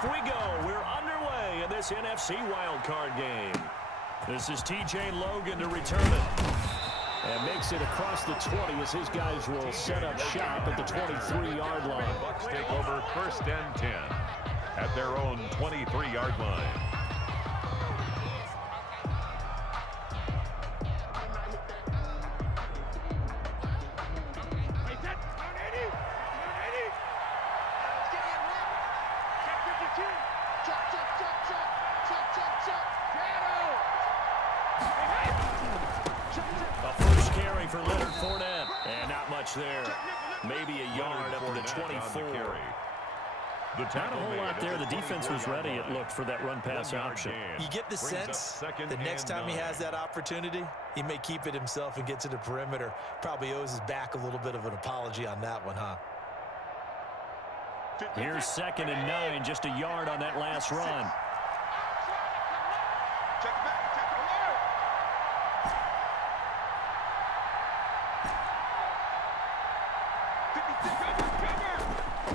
off we go. We're underway in this NFC wildcard game. This is TJ Logan to return it. And makes it across the 20 as his guys will set up shop at the 23-yard line. Bucs take over 1st and 10 at their own 23-yard line. There. Maybe a yard up to the 24. Not a whole lot there. The defense was ready, it looked, for that run-pass option. You get the sense that next time he has that opportunity, he may keep it himself and get to the perimeter. Probably owes his back a little bit of an apology on that one, huh? Here's 2nd and 9, just a yard on that last run.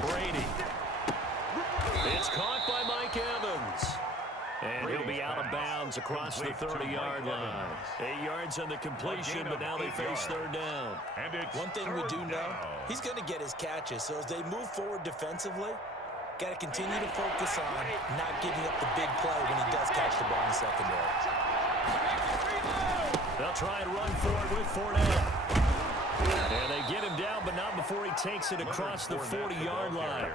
Brady. It's caught by Mike Evans. And he'll be out of bounds across the 30-yard line. 8 yards on the completion, but now they face 3rd down. One thing we do know, he's going to get his catches. So as they move forward defensively, got to continue to focus on not giving up the big play when he does catch the ball in the secondary. They'll try and run for it with Fournette. And they get him down, but not before he takes it across the 40-yard line.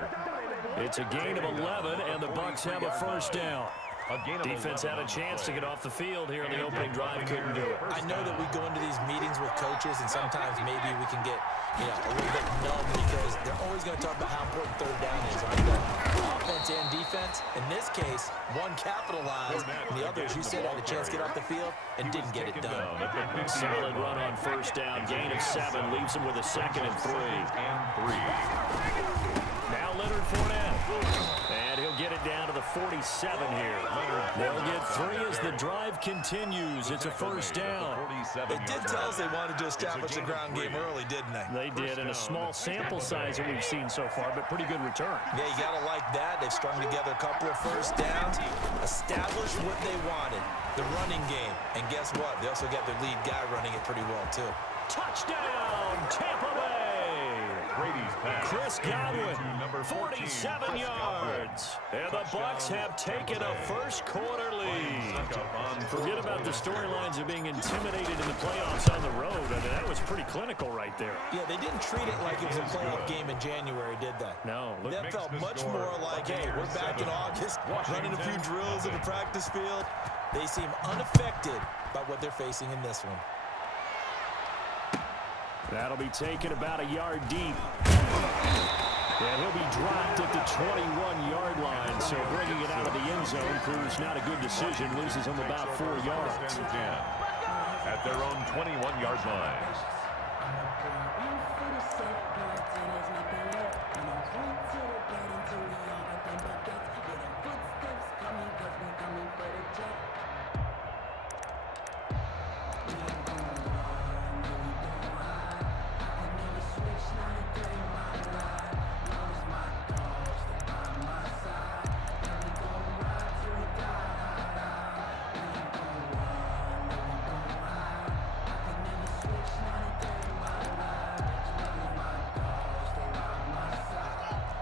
It's a gain of 11, and the Bucs have a 1st down. Defense had a chance to get off the field here in the opening drive, couldn't do it. I know that we go into these meetings with coaches, and sometimes maybe we can get a little bit numb because they're always going to talk about how important 3rd down is on offense and defense. In this case, one capitalized, and the other, as you said, had a chance to get off the field and didn't get it done. Solid run on 1st down, gain of 7, leaves him with a 2nd and 3. Now Leonard Fournette. And he'll get it down to the 47 here. They'll get 3 as the drive continues. It's a 1st down. They did tell us they wanted to establish the ground game early, didn't they? They did, and a small sample size that we've seen so far, but pretty good return. Yeah, you got to like that. They've strung together a couple of 1st downs, established what they wanted, the running game. And guess what? They also got their lead guy running it pretty well, too. Touchdown, Tampa Bay! Chris Godwin, 47 yards. And the Bucs have taken a 1st quarter lead. Forget about the storylines of being intimidated in the playoffs on the road. I mean, that was pretty clinical right there. Yeah, they didn't treat it like it was a playoff game in January, did they? No. That felt much more like, hey, we're back in August, running a few drills in the practice field. They seem unaffected by what they're facing in this one. That'll be taken about a yard deep. And he'll be dropped at the 21-yard line. So bringing it out of the end zone proves not a good decision. Loses him about 4 yards. At their own 21-yard line.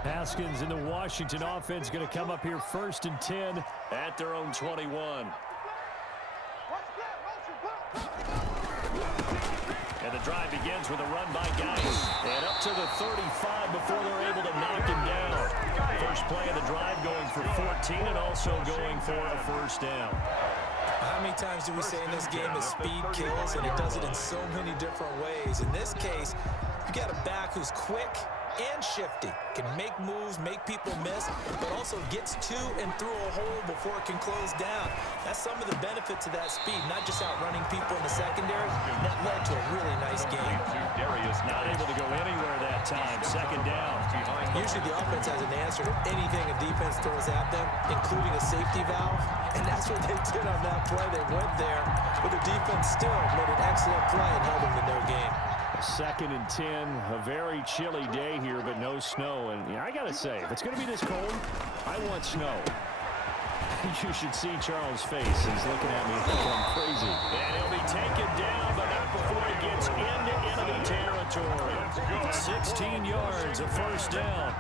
Haskins and the Washington offense going to come up here 1st and 10 at their own 21. And the drive begins with a run by Geis. And up to the 35 before they're able to knock him down. First play of the drive going for 14 and also going for a 1st down. How many times do we say in this game that speed kills, and it does it in so many different ways? In this case, you got a back who's quick and shifty, can make moves, make people miss, but also gets to and through a hole before it can close down. That's some of the benefits of that speed, not just outrunning people in the secondary. That led to a really nice game. Not able to go anywhere that time. 2nd down. Usually the offense has an answer to anything a defense throws at them, including a safety valve, and that's what they did on that play. They went there, but the defense still made an excellent play and held them to no gain. 2nd and 10, a very chilly day here, but no snow. And I got to say, if it's going to be this cold, I want snow. You should see Charles' face. He's looking at me like I'm crazy. And he'll be taken down, but not before he gets into enemy territory. 16 yards, a first down.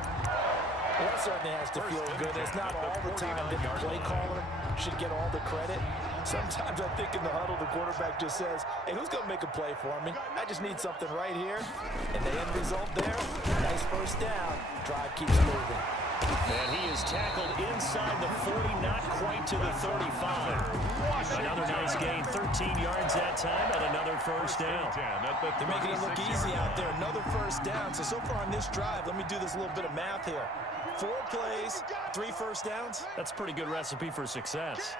Well, that certainly has to feel good. It's not all the time that the play caller should get all the credit. Sometimes I think in the huddle, the quarterback just says, hey, who's going to make a play for me? I just need something right here. And the end result there, nice first down. Drive keeps moving. And he is tackled inside the 40, not quite to the 35. Another nice gain, 13 yards that time, and another first down. They're making it look easy out there. Another first down. So far on this drive, let me do this little bit of math here. 4 plays, 3 first downs. That's a pretty good recipe for success.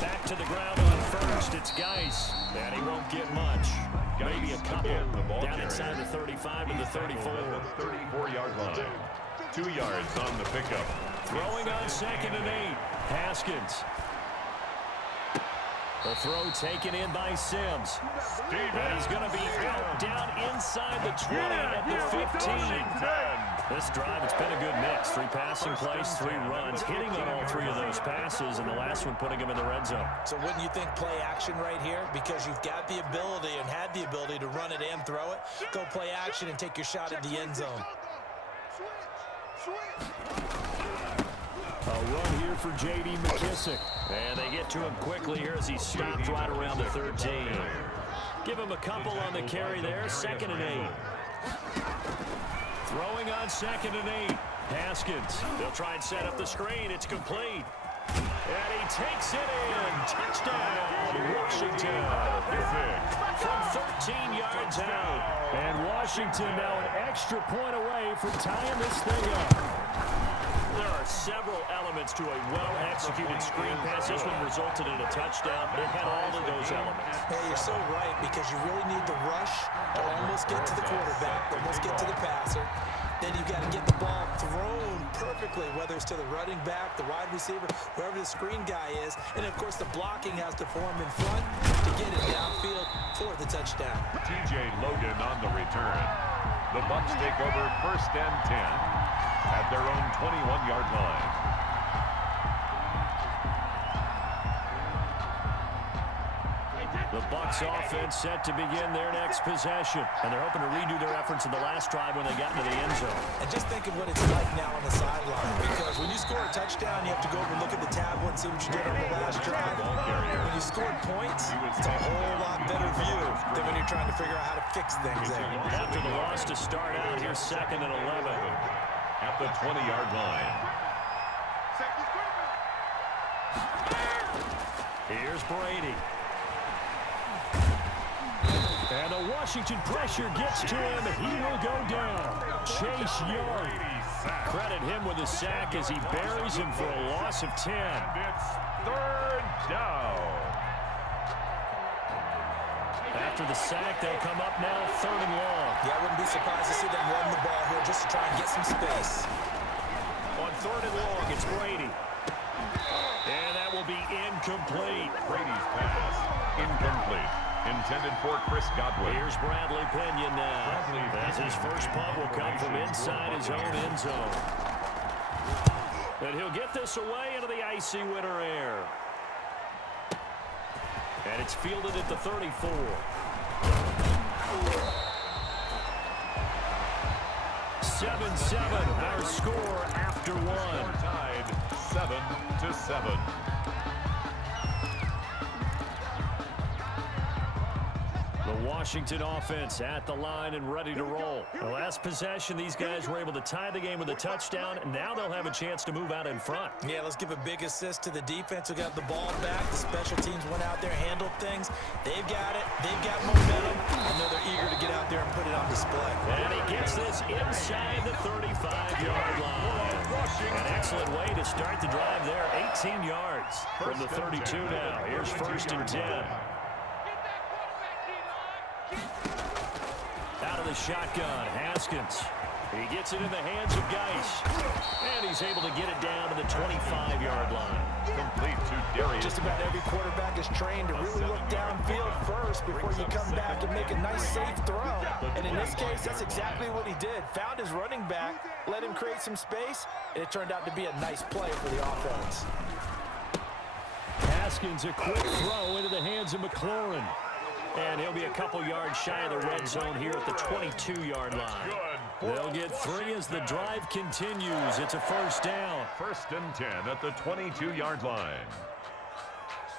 Back to the ground on first. It's Geis, and he won't get much. Maybe a couple down inside the 35 to the 34. 34-yard line. 2 yards on the pickup. Throwing on 2nd and 8. Haskins. The throw taken in by Sims. And he's going to be out down inside the 20 at the 15. This drive, it's been a good mix. 3 passing plays, 3 runs, hitting on all 3 of those passes, and the last one putting him in the red zone. So wouldn't you think play action right here? Because you've got the ability and had the ability to run it and throw it. Go play action and take your shot at the end zone. A run here for J.D. McKissick. And they get to him quickly here as he stopped right around the 13. Give him a couple on the carry there. 2nd and 8. Throwing on 2nd and 8. Haskins. They'll try and set up the screen. It's complete. And he takes it in. Touchdown, Washington. From 13 yards out. And Washington now an extra point away from tying this thing up. There are several elements to a well-executed screen pass. This one resulted in a touchdown. It had all of those elements. Hey, you're so right, because you really need the rush to almost get to the quarterback, almost get to the passer. Then you've got to get the ball thrown perfectly, whether it's to the running back, the wide receiver, wherever the screen guy is. And, of course, the blocking has to form in front to get it downfield for the touchdown. T.J. Logan on the return. The Bucs take over 1st and 10 at their own 21-yard line. The Bucs offense set to begin their next possession. And they're hoping to redo their efforts in the last drive when they got into the end zone. And just think of what it's like now on the sideline. Because when you score a touchdown, you have to go over and look at the tablet and see what you did on the last drive. When you scored points, it's a whole lot better view than when you're trying to figure out how to fix things there. After the loss to start out, here's 2nd and 11. At the 20-yard line. Here's Brady. And the Washington pressure gets to him. He will go down. Chase Young. Credit him with a sack as he buries him for a loss of 10. And it's 3rd down. After the sack, they'll come up now 3rd and long. Yeah, I wouldn't be surprised to see them run the ball here just to try and get some space. On 3rd and long, it's Brady. And that will be incomplete. Brady's pass incomplete. Intended for Chris Godwin. Here's Bradley Pena now. As his first punt will come from inside his own end zone. And he'll get this away into the icy winter air. And it's fielded at the 34. Our score after one. Tied 7-7. The Washington offense at the line and ready to roll. The last possession, these guys were able to tie the game with a touchdown, and now they'll have a chance to move out in front. Yeah, let's give a big assist to the defense who got the ball back. The special teams went out there, handled things. They've got it. They've got momentum. I know they're eager to get out there and put it on display. And he gets this inside the 35-yard line. An excellent way to start the drive there. 18 yards from the 32 now. Here's 1st and 10. Out of the shotgun, Haskins. He gets it in the hands of Geis. And he's able to get it down to the 25-yard line. Complete to Darius. Just about every quarterback is trained to really look downfield first before you come back and make a nice, safe throw. And in this case, that's exactly what he did. Found his running back, let him create some space, and it turned out to be a nice play for the offense. Haskins, a quick throw into the hands of McLaurin. And he'll be a couple yards shy of the red zone here at the 22-yard line. They'll get 3 as the drive continues. It's a first down. 1st and 10 at the 22-yard line.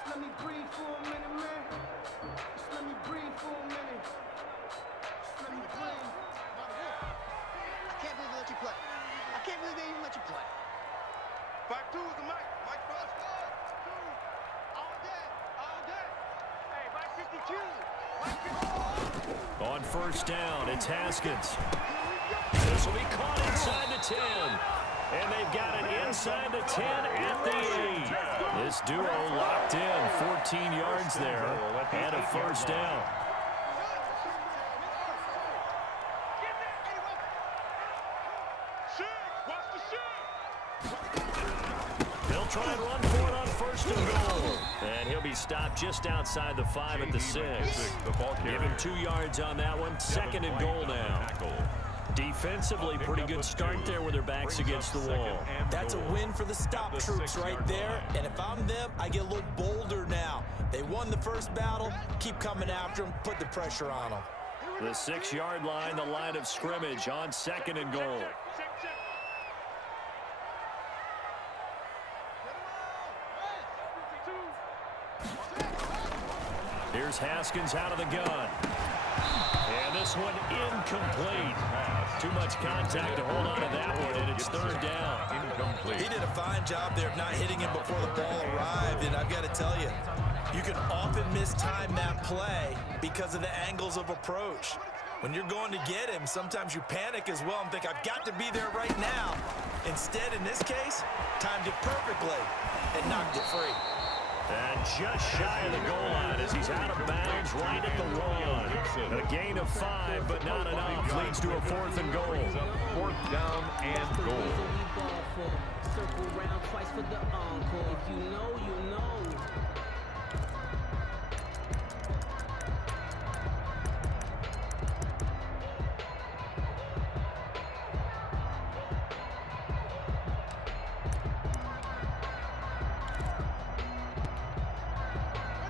Let me breathe for a minute, man. Just let me breathe for a minute. Just let me breathe. I can't believe they let you play. I can't believe they even let you play. 5-2 is the mic. Mic first. All day. All day. Hey, Mike 52. Mike 52. On first down, it's Haskins. This will be caught inside the 10. And they've got it inside the 10 at the 8. This duo locked in, 14 yards there, and a first down. They'll try and run for it on 1st and goal. And he'll be stopped just outside the 5 at the 6. Give him 2 yards on that one. 2nd and goal now. Defensively, pretty good start there with their backs against the wall. That's a win for the stop troops right there. And if I'm them, I get a little bolder now. They won the first battle. Keep coming after them. Put the pressure on them. The 6-yard line, the line of scrimmage on 2nd and goal. Here's Haskins out of the gun. And this one incomplete. Too much contact to hold on to that one, and it's 3rd down. Incomplete. He did a fine job there of not hitting him before the ball arrived, and I've got to tell you, you can often mistime that play because of the angles of approach. When you're going to get him, sometimes you panic as well and think, I've got to be there right now. Instead, in this case, timed it perfectly and knocked it free. And just shy of the goal line as he's out of bounds right at the 1. A gain of 5, but not enough. Leads to a 4th and goal. 4th down and goal. Circle round twice for the encore. If you know, you know.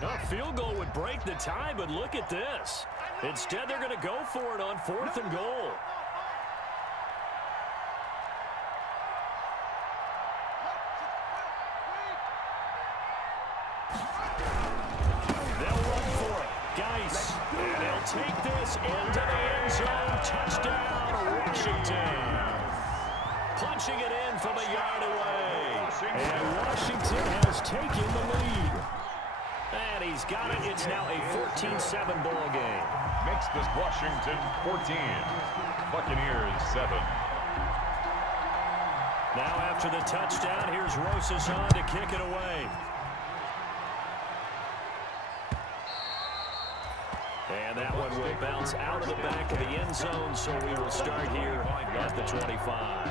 A field goal would break the tie, but look at this. Instead, they're going to go for it on 4th and goal. They'll run for it. Geis. And they'll take this into the end zone. Touchdown, Washington. Punching it in from a yard away. And Washington has taken the lead. And he's got it. It's now a 14-7 ball game. Makes this Washington 14. Buccaneers 7. Now after the touchdown, here's Rosas on to kick it away. And that one will bounce out of the back of the end zone, so we will start here at the 25.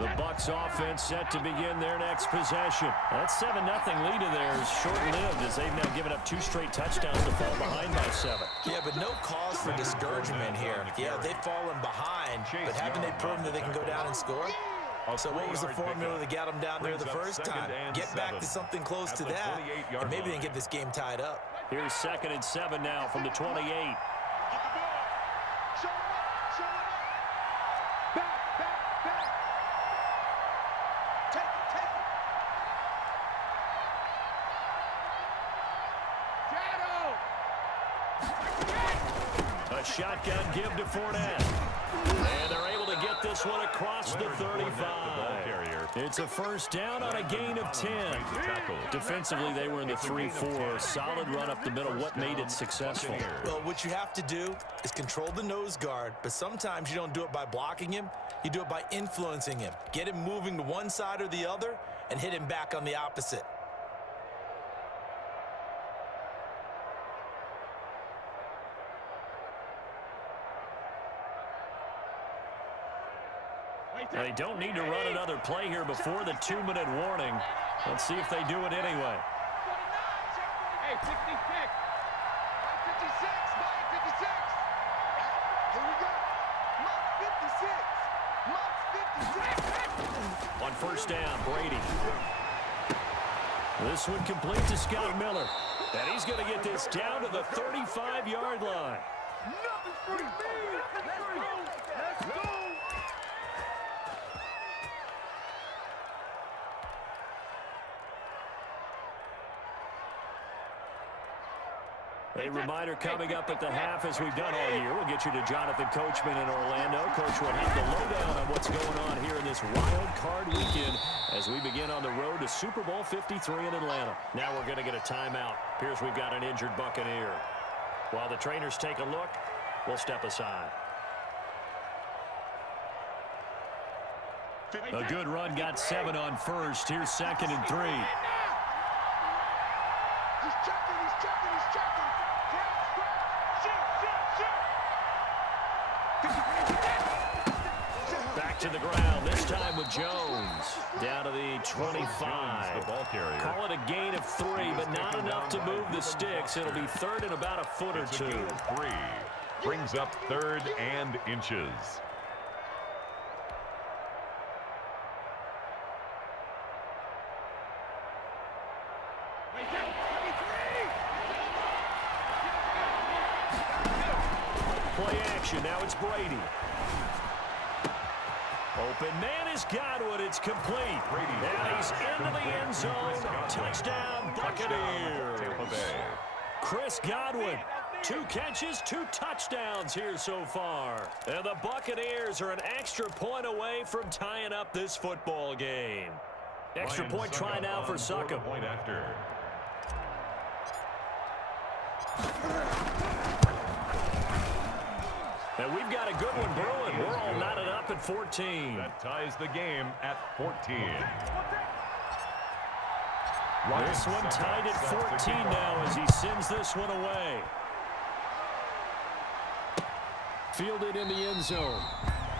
The Bucs offense set to begin their next possession. That 7-0 lead of theirs short-lived as they've now given up 2 straight touchdowns to fall behind by 7. Yeah, but no cause for discouragement here. Yeah, they've fallen behind, but haven't they proven that they can go down and score? So what was the formula that got them down there the first time? Get back to something close to that, and maybe they can get this game tied up. Here's 2nd and 7 now from the 28. A shotgun give to Fournette. And they're able to get this one across the 35. It's a first down on a gain of 10. Defensively, they were in the 3-4. Solid run up the middle. What made it successful? Well, what you have to do is control the nose guard, but sometimes you don't do it by blocking him. You do it by influencing him. Get him moving to one side or the other and hit him back on the opposite. They don't need to run another play here before the 2-minute warning. Let's see if they do it anyway. Hey, 60 pick. 56, Mike 56. Here we go. Mike 56. On first down, Brady. This one complete to Scott Miller. And he's going to get this down to the 35-yard line. Nothing for me. Let's go. A reminder coming up at the half, as we've done all year. We'll get you to Jonathan Coachman in Orlando. Coach will have the lowdown on what's going on here in this wild card weekend as we begin on the road to Super Bowl 53 in Atlanta. Now we're going to get a timeout. Here's we've got an injured Buccaneer. While the trainers take a look, we'll step aside. A good run, got 7 on first. Here's 2nd and 3. He's checking. Back to the ground, this time with Jones. Down to the 25. The ball carrier. Call it a gain of 3, but not enough to move the sticks. It'll be 3rd and about a foot or 2. 3. Brings up 3rd and inches. Play action, now it's Brady. Open man is Godwin, it's complete. And he's into the end zone. Touchdown, Buccaneers. Chris Godwin, 2 catches, 2 touchdowns here so far. And the Buccaneers are an extra point away from tying up this football game. Extra point try now for Succop. Point after. And we've got a good one brewing. We're all knotted up at 14. That ties the game at 14. This one tied at 14 now as he sends this one away. Fielded in the end zone.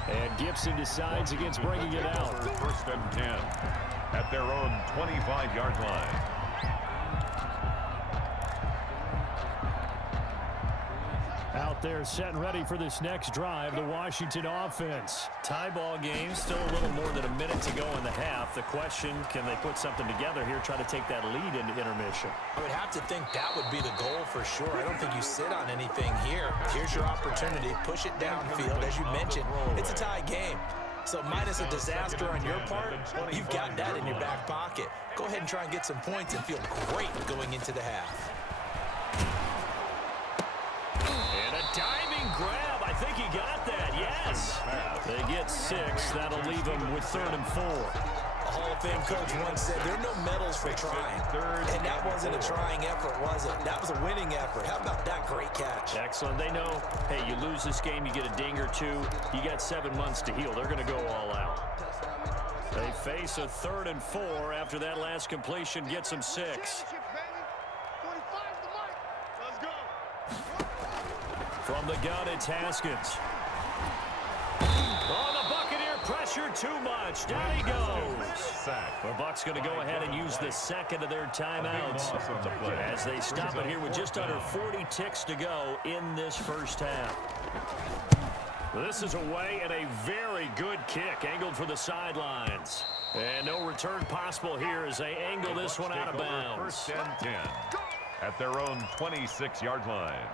And Gibson decides against bringing it out. 1st and 10 at their own 25-yard line. Out there set and ready for this next drive, the Washington offense. Tie ball game, still a little more than a minute to go in the half. The question, can they put something together here, try to take that lead into intermission? I would have to think that would be the goal for sure. I don't think you sit on anything here. Here's your opportunity. Push it downfield. As you mentioned, it's a tie game. So minus a disaster on your part, you've got that in your back pocket. Go ahead and try and get some points and feel great going into the half. Diving grab. I think he got that. Yes. They get 6. That'll leave them with 3rd and 4. A Hall of Fame coach once said, there are no medals for trying. And that wasn't a trying effort, was it? That was a winning effort. How about that great catch? Excellent. They know, hey, you lose this game, you get a ding or 2. You got 7 months to heal. They're going to go all out. They face a 3rd and 4 after that last completion gets them 6. From the gun, it's Haskins. Oh, the Buccaneer pressure too much. Down he goes. The Bucs going to go ahead and use the 2nd of their timeouts as they stop it here with just under 40 ticks to go in this first half. This is away and a very good kick angled for the sidelines. And no return possible here as they angle this one out of bounds. 1st and 10 at their own 26-yard line.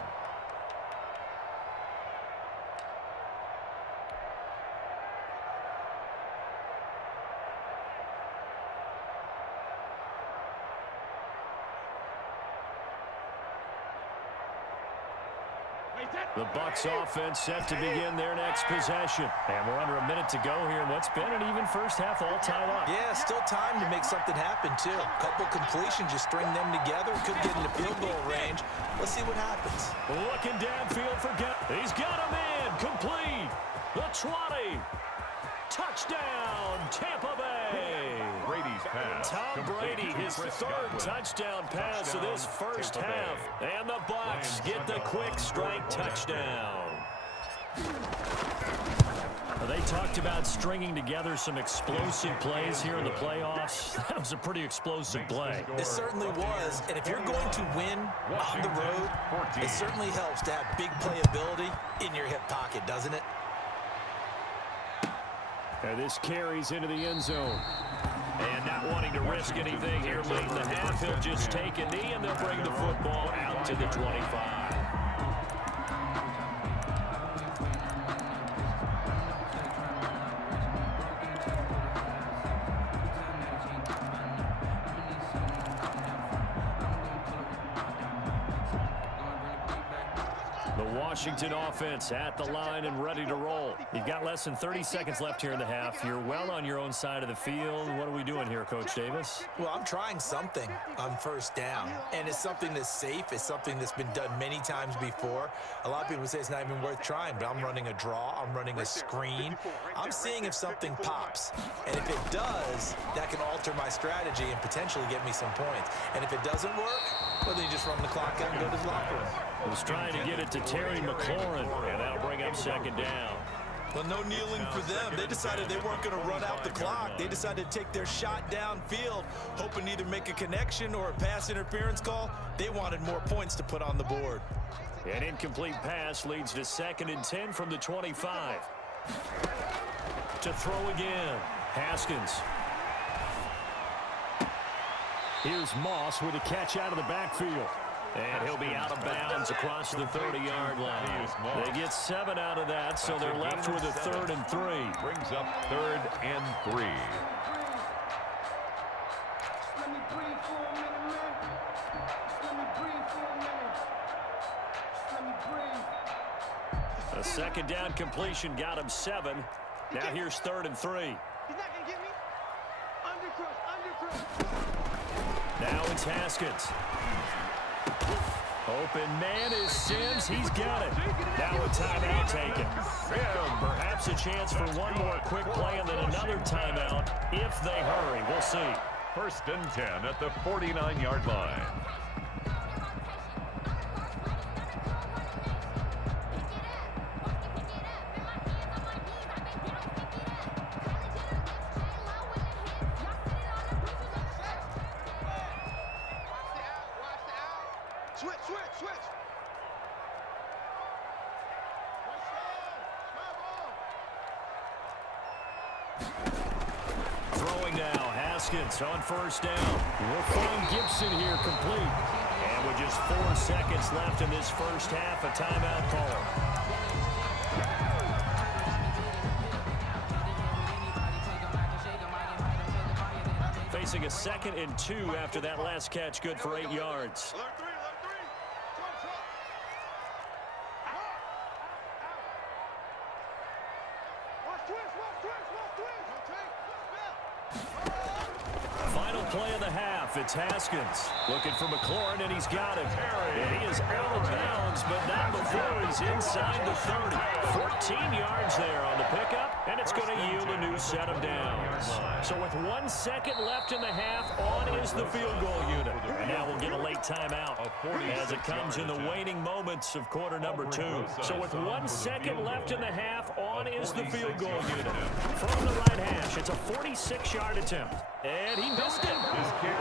The Bucs offense set to begin their next possession. And we're under a minute to go here in what's been an even first half, all tied up. Yeah, still time to make something happen, too. A couple completions, you string them together, could get into field goal range. Let's see what happens. Looking downfield for he's got a man, complete. The 20. Touchdown, Tampa Bay. Brady's pass. Tom Brady, his 3rd touchdown pass of this first half. And the Bucs get the quick strike touchdown. They talked about stringing together some explosive plays here in the playoffs. That was a pretty explosive play. It certainly was, and if you're going to win on the road, it certainly helps to have big playability in your hip pocket, doesn't it? And this carries into the end zone. And not wanting to risk anything here late in the half, he'll just take a knee, and they'll bring the football out to the 25. Washington offense at the line and ready to roll. You've got less than 30 seconds left here in the half. You're well on your own side of the field. What are we doing here, Coach Davis? Well, I'm trying something on first down, and it's something that's safe. It's something that's been done many times before. A lot of people say it's not even worth trying, but I'm running a draw. I'm running a screen. I'm seeing if something pops, and if it does, that can alter my strategy and potentially get me some points. And if it doesn't work, well, then you just run the clock out and go to the locker room. He was trying to get it to Terry McLaurin, and that'll bring up second down. Well, no kneeling for them. They decided they weren't going to run out the clock. They decided to take their shot downfield, hoping to either make a connection or a pass interference call. They wanted more points to put on the board. An incomplete pass leads to 2nd and 10 from the 25. To throw again, Haskins. Here's Moss with a catch out of the backfield. And he'll be out of bounds across the 30-yard line. They get 7 out of that, so they're left with a 3rd and 3. Brings up 3rd and 3. Let me breathe for a minute, man. Let me breathe for a minute. Let me breathe. A second down completion got him 7. Now here's 3rd and 3. He's not going to get me. Undercrush. Now it's Haskins. Open man is Sims. He's got it. Now a timeout taken. Perhaps a chance for one more quick play and then another timeout if they hurry. We'll see. 1st and 10 at the 49-yard line. Switch. Throwing now, Haskins on 1st down. We'll find Gibson here complete. And with just 4 seconds left in this first half, a timeout call. Facing a 2nd and 2 after that last catch, good for 8 yards. Final play of the half. It's Haskins looking for McLaurin, and he's got him. And he is out of bounds, but not before he's inside the 30. 14 yards there on the pickup, and it's going to yield a new set of downs. So with 1 second left in the half, on is the field goal unit. And now we'll get a late timeout as it comes in the waning moments of quarter number 2. So with 1 second left in the half, on is the field goal unit. From the right hash, it's a 46-yard attempt. And he missed it.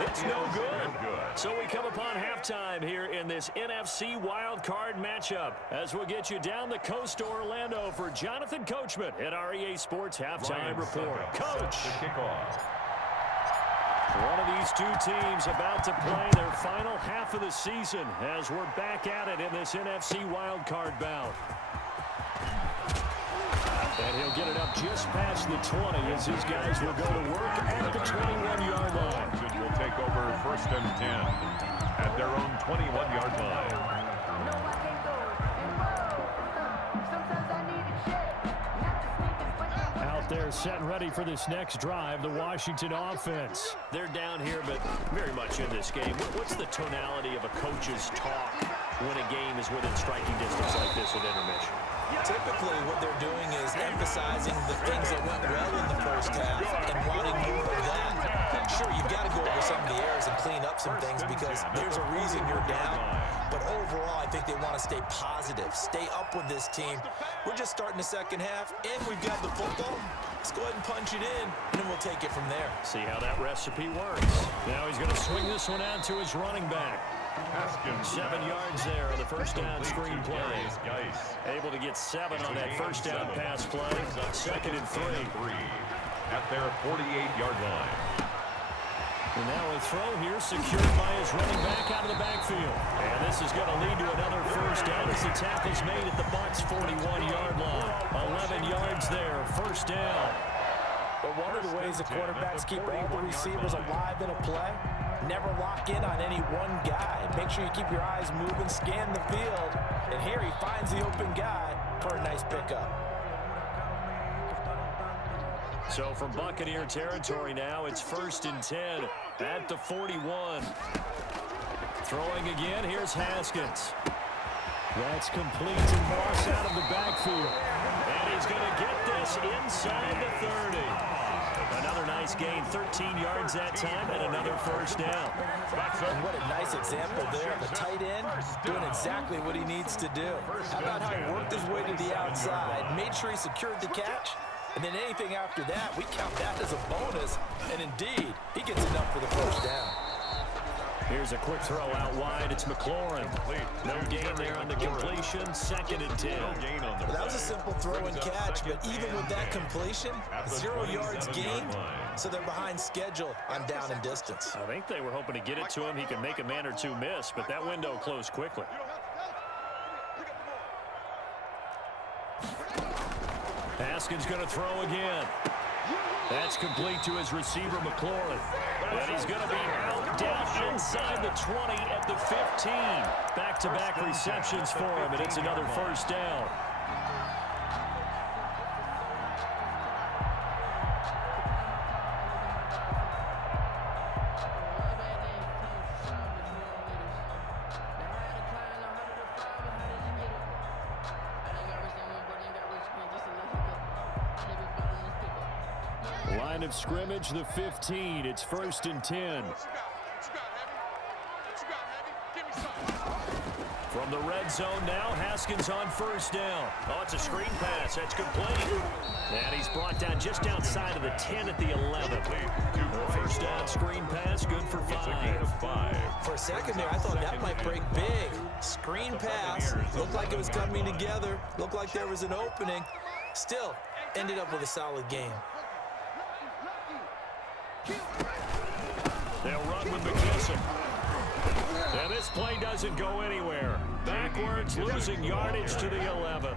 It's no good. So we come upon halftime here in this NFC wildcard matchup as we'll get you down the coast to Orlando for Jonathan Coachman at our EA Sports Halftime Report. Coach. One of these two teams about to play their final half of the season as we're back at it in this NFC wildcard bout. And he'll get it up just past the 20 as his guys will go to work at the 21-yard line. Washington will take over 1st and 10 at their own 21-yard line. Out there set and ready for this next drive, the Washington offense. They're down here, but very much in this game. What's the tonality of a coach's talk when a game is within striking distance like this with intermission? Typically, what they're doing is emphasizing the things that went well in the first half and wanting more of that. Sure, you've got to go over some of the errors and clean up some things because there's a reason you're down. But overall, I think they want to stay positive, stay up with this team. We're just starting the second half, and we've got the football. Let's go ahead and punch it in, and then we'll take it from there. See how that recipe works. Now he's going to swing this one out to his running back. 7 yards there on the first down screen play. Able to get 7 on that first down pass play. 2nd and 3. At their 48-yard line. And now a throw here secured by his running back out of the backfield. And this is going to lead to another first down as the tackle's made at the Bucs' 41-yard line. 11 yards there, first down. But one of the ways the quarterbacks keep all the receivers alive in a play, never lock in on any one guy. Make sure you keep your eyes moving, scan the field. And here he finds the open guy for a nice pickup. So from Buccaneer territory now, it's 1st and 10 at the 41. Throwing again, here's Haskins. That's complete to Moss out of the backfield. And he's going to get this inside the 30. Another nice gain, 13 yards that time, and another first down. And what a nice example there of a tight end doing exactly what he needs to do. How about how he worked his way to the outside, made sure he secured the catch, and then anything after that, we count that as a bonus. And indeed, he gets enough for the first down. Here's a quick throw out wide. It's McLaurin. No gain there on the completion. 2nd and 10. Well, that was a simple throw and catch, but even with that completion, 0 yards gained, so they're behind schedule on down and distance. I think they were hoping to get it to him. He could make a man or two miss, but that window closed quickly. Haskins going to throw again. That's complete to his receiver, McLaurin. And he's going to be out down inside the 20 at the 15. Back-to-back receptions for him, and it's another first down. Line of scrimmage, the 15. It's 1st and 10. From the red zone now, Haskins on first down. Oh, it's a screen pass. That's complete. And he's brought down just outside of the 10 at the 11. First down screen pass, good for 5. For a second there, I thought that might break big. Screen pass. Looked like it was coming together. Looked like there was an opening. Still, ended up with a solid game. They'll run with McKesson. And this play doesn't go anywhere. Backwards, losing yardage to the 11.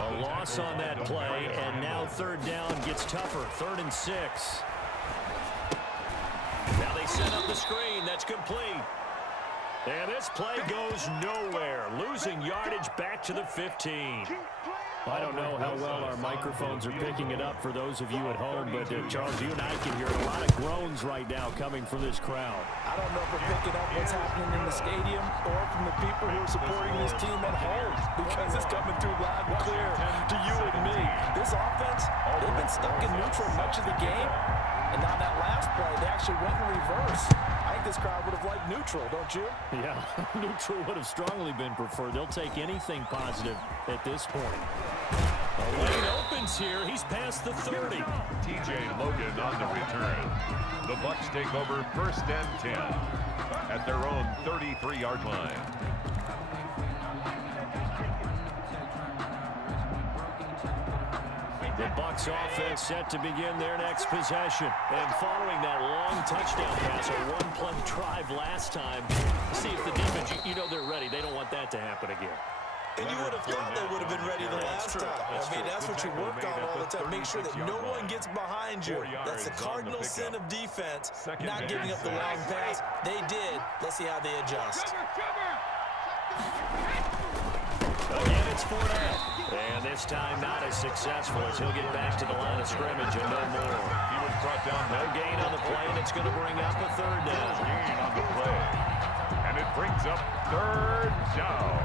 A loss on that play, and now 3rd down gets tougher. 3rd and 6. Now they set up the screen. That's complete. And this play goes nowhere. Losing yardage back to the 15. I don't know how well our microphones are picking it up for those of you at home, but Charles, you and I can hear a lot of groans right now coming from this crowd. I don't know if we're picking up what's happening in the stadium or from the people who are supporting this team at home, because it's coming through loud and clear to you and me. This offense, they've been stuck in neutral much of the game, and on that last play, they actually went in reverse. I think this crowd would have liked neutral, don't you? Yeah, neutral would have strongly been preferred. They'll take anything positive at this point. A lane opens here. He's past the 30. TJ Logan on the return. The Bucs take over 1st and 10 at their own 33-yard line. The Bucs offense set to begin their next possession. And following that long touchdown pass, a one-play drive last time, see if the defense, you know they're ready. They don't want that to happen again. And you would have thought they would have been ready the last time. I mean, that's what you work on all the time. Make sure that no one gets behind you. That's the cardinal sin of defense, not giving up the long pass. They did. Let's see how they adjust. Again, it's Fournette. And this time not as successful as he'll get back to the line of scrimmage and no more. He was brought down. No gain on the play, and it's going to bring up a 3rd down. Gain on the play. And it brings up 3rd down.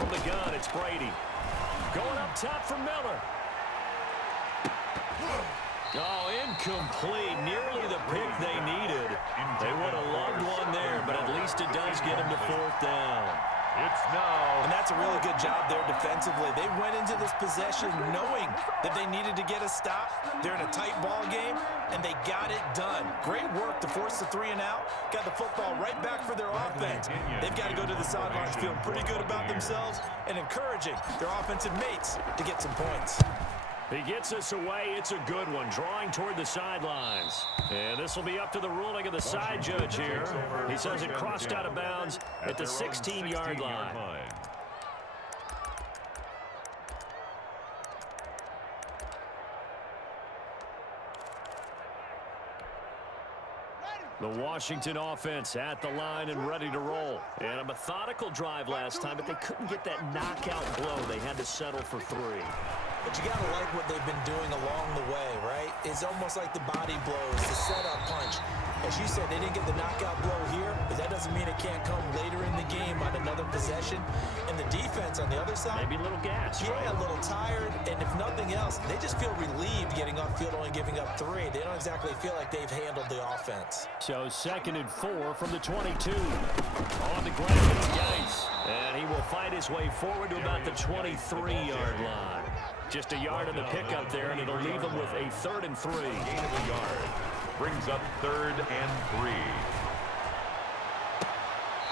From the gun, it's Brady. Going up top for Miller. Oh, incomplete. Nearly the pick they needed. They would have loved one there, but at least it does get them to 4th down. It's now. And that's a really good job there defensively. They went into this possession knowing that they needed to get a stop. They're in a tight ball game, and they got it done. Great work to force the 3 and out. Got the football right back for their offense. They've got to go to the sidelines feeling pretty good about themselves and encouraging their offensive mates to get some points. He gets us away. It's a good one, drawing toward the sidelines. And this will be up to the ruling of the side judge here. He says it crossed out of bounds at the 16-yard line. The Washington offense at the line and ready to roll. And a methodical drive last time, but they couldn't get that knockout blow. They had to settle for 3. But you got to like what they've been doing along the way, right? It's almost like the body blows, the setup punch. As you said, they didn't get the knockout blow here, but that doesn't mean it can't come later in the game on another possession. And the defense on the other side, maybe a little gas, yeah, right? a little tired. And if nothing else, they just feel relieved getting off field, only giving up 3. They don't exactly feel like they've handled the offense. So 2nd and 4 from the 22. On the ground, it's Geis. And he will fight his way forward to about the 23-yard line. Just a yard on the pickup there, and it'll leave them with a 3rd and 3. Gain of a yard. Brings up 3rd and 3.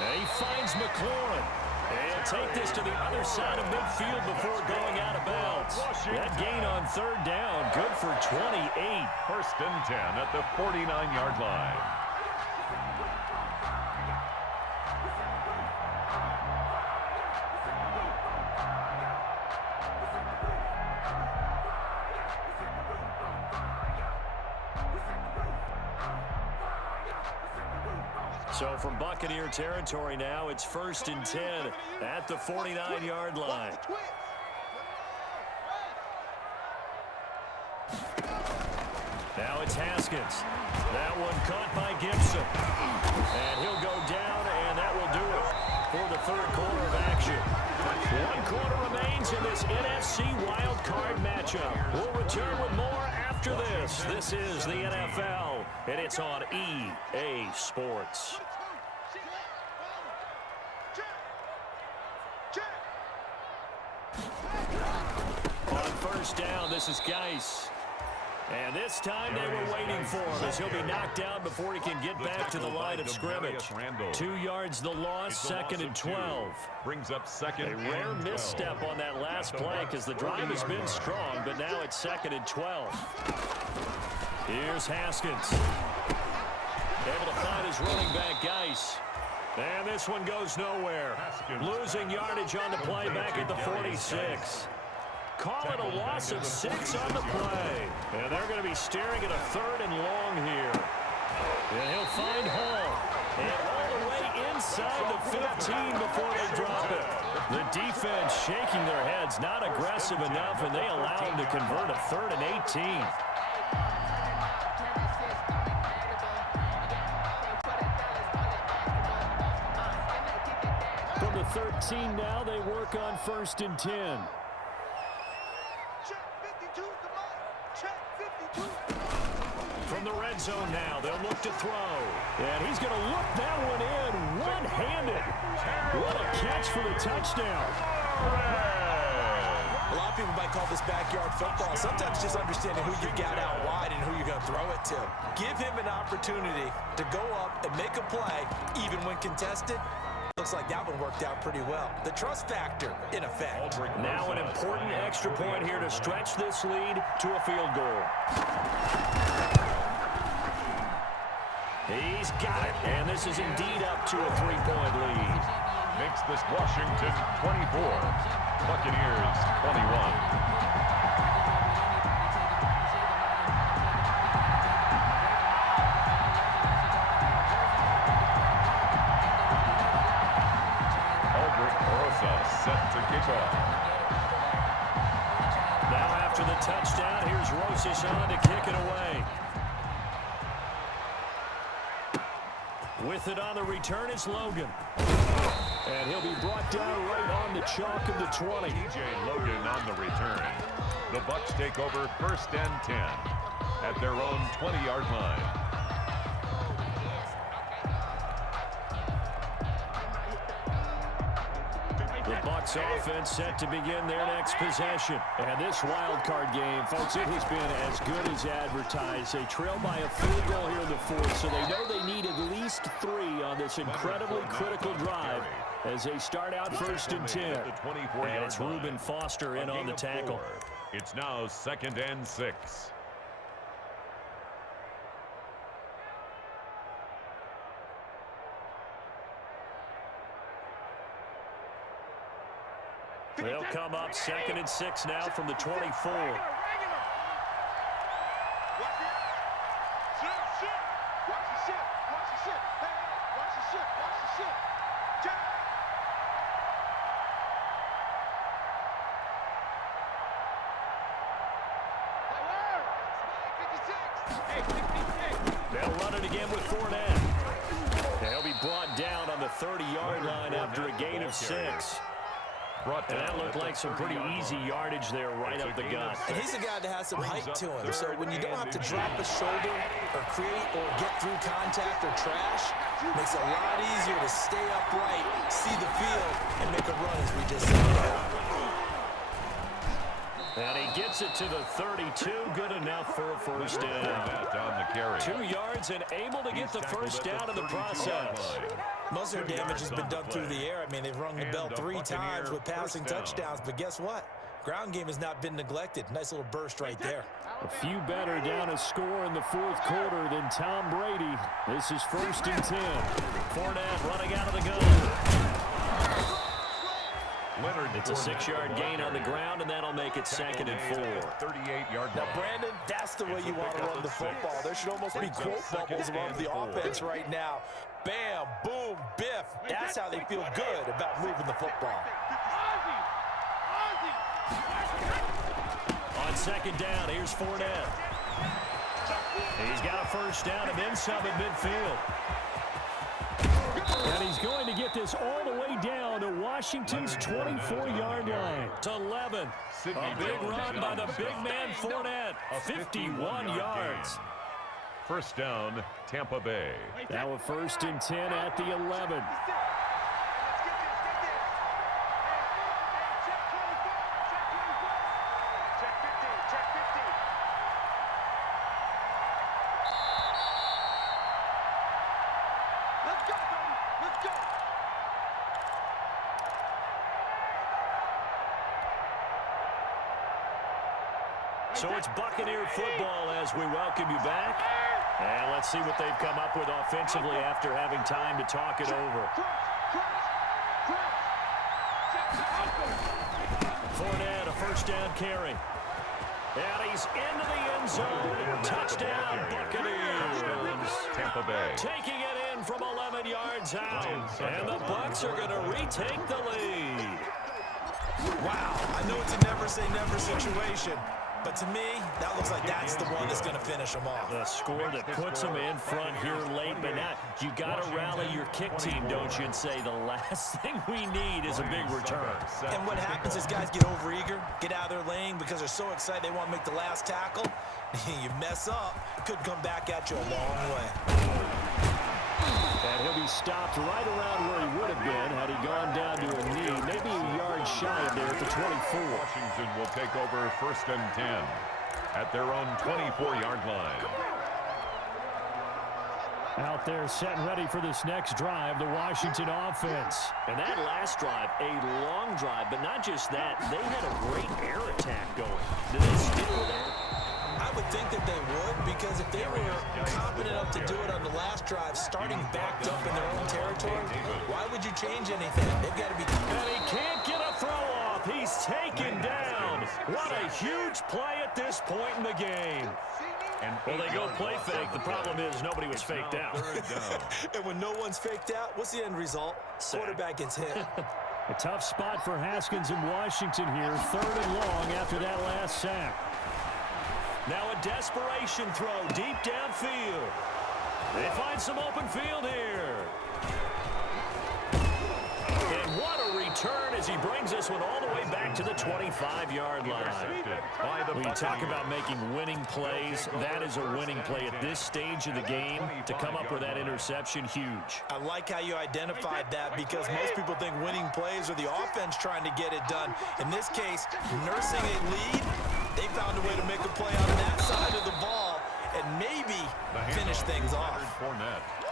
And he finds McLaurin. And take this to the other side of midfield before going out of bounds. That gain on 3rd down, good for 28. 1st and 10 at the 49-yard line. So from Buccaneer territory now, it's 1st and 10 at the 49-yard line. Now it's Haskins. That one caught by Gibson. And he'll go down, and that will do it for the 3rd quarter of action. 1 quarter remains in this NFC wild card matchup. We'll return with more after this. This is the NFL, and it's on EA Sports. On 1st down, this is Geis. And this time they were waiting for him as he'll be knocked down before he can get back to the line of scrimmage. 2 yards the loss, 2nd and 12. Brings up 2nd. A rare misstep on that last play because the drive has been strong, but now it's 2nd and 12. Here's Haskins. Able to find his running back, Geis. And this one goes nowhere. Losing yardage on the play back at the 46. Call it a loss of 6 on the play. And they're going to be staring at a 3rd and long here. And he'll find Hall. And all the way inside the 15 before they drop it. The defense shaking their heads, not aggressive enough, and they allow him to convert a 3rd and 18. From the 13 now, they work on 1st and 10. From the red zone now, they'll look to throw. And he's going to look that one in one-handed. What a catch for the touchdown. A lot of people might call this backyard football. Sometimes just understanding who you've got out wide and who you're going to throw it to. Give him an opportunity to go up and make a play, even when contested. Looks like that one worked out pretty well. The trust factor in effect. Now an important extra point here to stretch this lead to a field goal. He's got it, and this is indeed up to a 3-point lead. Makes this Washington 24, Buccaneers 21. Set to kick off. Now after the touchdown, here's Rosas on to kick it away. With it on the return is Logan. And he'll be brought down right on the chalk of the 20. TJ Logan on the return. The Bucs take over 1st and 10 at their own 20-yard line. The Bucs offense set to begin their next possession. And this wild card game, folks, it has been as good as advertised. They trail by a field goal here in the 4th, so they know they need at least 3 on this incredibly critical drive as they start out 1st and 10. And it's Reuben Foster in on the tackle. It's now 2nd and 6. They'll come up 2nd and 6 now from the 24. Watch it. Watch the ship. Watch the ship. Hey, watch the ship. Watch the ship. Jack. Hey, 56. They'll run it again with Fournette. And he'll be brought down on the 30-yard line after a gain of 6. And that looked like some pretty easy yardage there right up the gut. And he's a guy that has some height to him. So when you don't have to drop a shoulder or create or get through contact or trash, it makes it a lot easier to stay upright, see the field, and make a run as we just said. And he gets it to the 32. Good enough for a 1st down. 2 yards and able to get the 1st down in the process. Most of their damage has been done through the air. I mean, they've rung the bell 3 times with passing touchdowns. But guess what? Ground game has not been neglected. Nice little burst right there. A few better down a score in the 4th quarter than Tom Brady. This is 1st and 10. Fournette running out of the gun. It's a 6-yard gain on the ground, and that'll make it 2nd and 4. 38-yard Now, Brandon, that's the way you want to run the football. There should almost be quote bubbles above the offense right now. Bam, boom, biff. That's how they feel good about moving the football. On 2nd down, here's Fournette. He's got a 1st down and then some at midfield. And he's going to get this all the way down to Washington's 24-yard line. To 11. A big run by the big man Fournette. 51 yards. 1st down, Tampa Bay. Now a 1st and 10 at the 11. So it's Buccaneer football as we welcome you back. And let's see what they've come up with offensively after having time to talk it over. Fournette, a 1st down carry. And he's into the end zone. Touchdown, Buccaneers. Tampa Bay. Taking it in from 11 yards out. And the Bucs are going to retake the lead. Wow, I know it's a never-say-never situation. But to me, that looks like that's the one that's going to finish them off. The score that puts them in front here late, but now you got to rally your kick team, don't you, and say the last thing we need is a big return. And what happens is guys get overeager, get out of their lane because they're so excited they want to make the last tackle. You mess up, could come back at you a long way. And he'll be stopped right around where he would have been had he gone down to a knee, maybe a yard shy of there at the 24. Washington will take over 1st and 10 at their own 24-yard line. Out there set and ready for this next drive, the Washington offense. And that last drive, a long drive, but not just that, they had a great air attack going. Did they stick with that? I would think that they would, because if they were confident enough to do it on the last drive, starting backed up in their own territory, why would you change anything? They've got to be... And he can't get a throw off. He's taken down. What a huge play at this point in the game. Well, they go play fake. The problem is nobody was faked out. And when no one's faked out, what's the end result? Quarterback gets hit. A tough spot for Haskins in Washington here. 3rd and long after that last sack. Now a desperation throw deep downfield. They find some open field here. And what a return return as he brings this one all the way back to the 25-yard line. When you talk about making winning plays, that is a winning play at this stage of the game. To come up with that interception, huge. I like how you identified that because most people think winning plays are the offense trying to get it done. In this case, nursing a lead, they found a way to make a play on that side of the ball and maybe finish things off.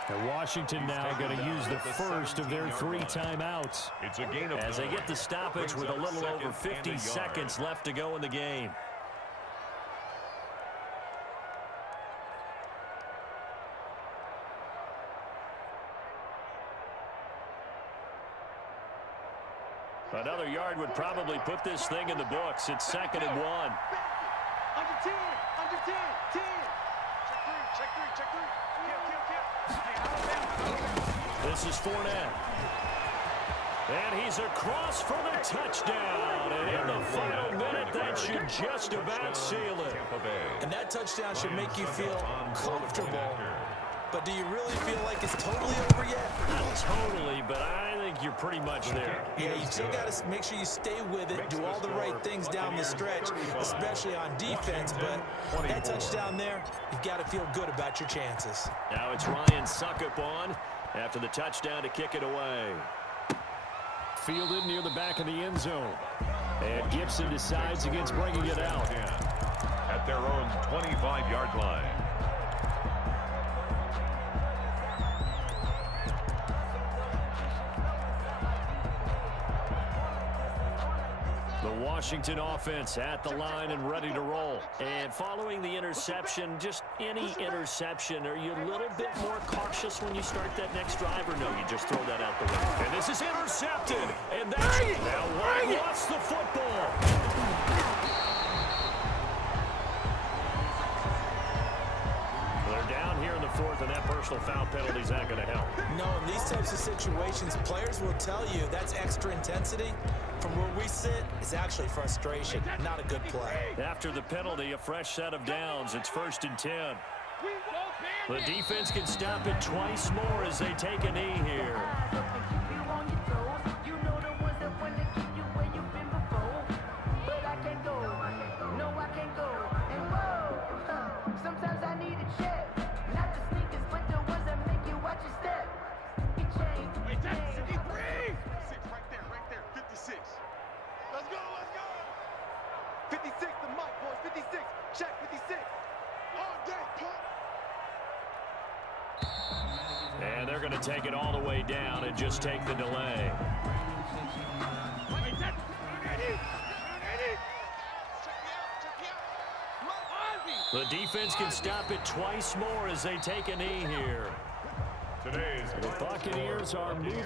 And Washington now going to use the first of their 3 timeouts It's a gain of as they 9. get the stoppage with a little over 50 seconds left to go in the game. Another yard would probably put this thing in the books. It's 2nd and 1. Under 10, under 10, 10. Check three, check three. This is Fournette. And he's across for the touchdown. And in the final minute, that should just about seal it. And that touchdown should make you feel comfortable. But do you really feel like it's totally over yet? Not totally, but I think you're pretty much there. Yeah, you still got to make sure you stay with it, do all the right things down the stretch, especially on defense. But that touchdown there, you've got to feel good about your chances. Now it's Ryan Suckup on after the touchdown to kick it away. Fielded near the back of the end zone. And Gibson decides against bringing it out. At their own 25-yard line. The Washington offense at the line and ready to roll. And following the interception, just any interception, are you a little bit more cautious when you start that next drive, or no, you just throw that out the way? And this is intercepted. And that's now White lost the football. They're down here in the 4th, and that personal foul penalty is not going to help. No, in these types of situations, players will tell you that's extra intensity. From where we sit, it's actually frustration, not a good play. After the penalty, a fresh set of downs. It's 1st and 10. The defense can stop it twice more as they take a knee here. Let's go, let's go. 56, the mic, boys. 56. Check 56. All day, pump. And they're going to take it all the way down and just take the delay. The defense can stop it twice more as they take a knee here. Today's The Buccaneers are moving.